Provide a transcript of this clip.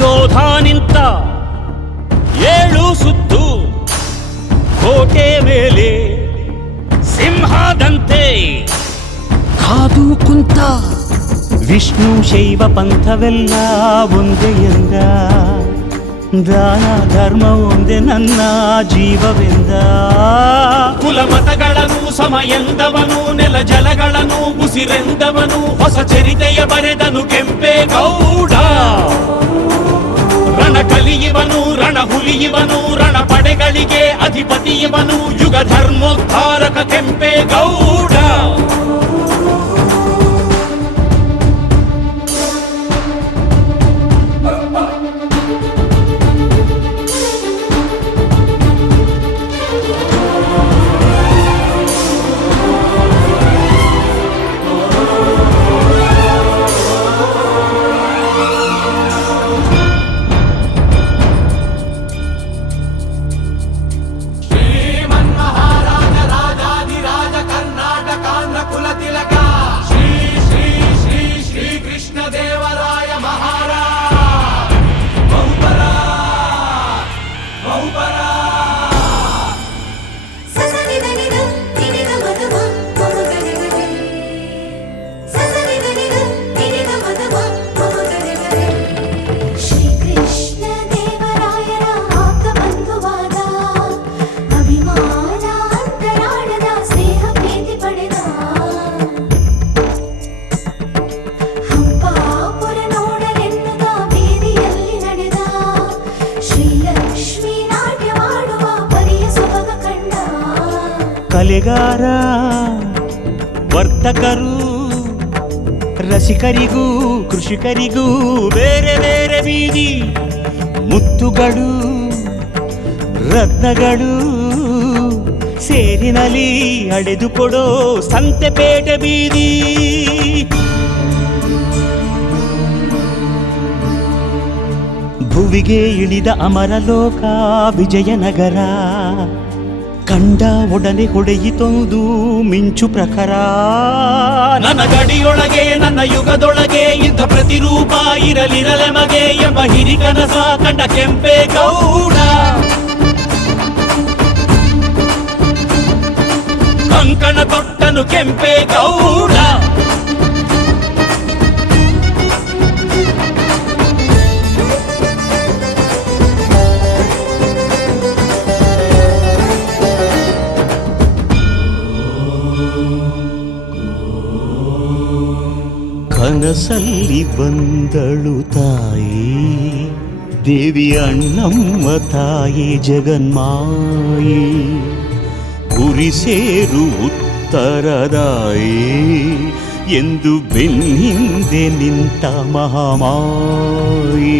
ಯೋಧ ನಿಂತ 7 ಸುತ್ತು ಕೋಟೆ ಮೇಲೆ ಸಿಂಹದಂತೆ ಕಾದು ಕುಂತ ವಿಷ್ಣು ಶೈವ ಪಂಥವೆಲ್ಲ ಒಂದೇ ಎಂದ ದಾನ ಧರ್ಮ ಒಂದೇ ನನ್ನ ಜೀವವೆಂದ ಕುಲಮತಗಳನ್ನು ಸಮ ಎಂದವನು ನೆಲ ಜಲಗಳನ್ನು ಉಸಿರೆಂದವನು ಹೊಸ ಚರಿತೆಯ ಬರೆದನು ಕೆಂಪೇಗೌಡ ರಣ ಕಲಿಯುವನು ರಣ ಹುಲಿಯುವನು ರಣ ಪಡೆಗಳಿಗೆ ಅಧಿಪತಿಯವನು ಯುಗ ಧರ್ಮೋದ್ಧಾರಕ ಕೆಂಪೇಗೌಡ ಕಲೆಗಾರ ವರ್ತಕರು ರಸಿಕರಿಗೂ ಕೃಷಿಕರಿಗೂ ಬೇರೆ ಬೇರೆ ಬೀದಿ ಮುತ್ತುಗಳು ರತ್ನಗಳು ಸೇರಿನಲ್ಲಿ ಅಡೆದು ಕೊಡೋ ಸಂತೆಪೇಟೆ ಬೀದಿ ಭುವಿಗೆ ಇಳಿದ ಅಮರಲೋಕ ವಿಜಯನಗರ ಕಂಡ ಒಡನೆ ಹೊಡೆಯಿತೊಂದು ಮಿಂಚು ಪ್ರಖರ ನನ್ನ ಗಡಿಯೊಳಗೆ ನನ್ನ ಯುಗದೊಳಗೆ ಇಂಥ ಪ್ರತಿರೂಪ ಇರಲಿರಲೆ ಮಗೆ ಎಂಬ ಹಿರಿಕನಸ ಕಂಡ ಕೆಂಪೇಗೌಡ ಕಂಕಣ ತೊಟ್ಟನು ಕೆಂಪೇಗೌಡ ಕನಸಲ್ಲಿ ಬಂದಳು ತಾಯಿ ದೇವಿ ಅಣ್ಣಮ್ಮ ತಾಯಿ ಜಗನ್ಮಾಯಿ ಗುರಿ ಸೇರು ಉತ್ತರದಾಯಿ ಎಂದು ಬೆನ್ನಿಂದೆ ನಿಂತ ಮಹಾಮಾಯಿ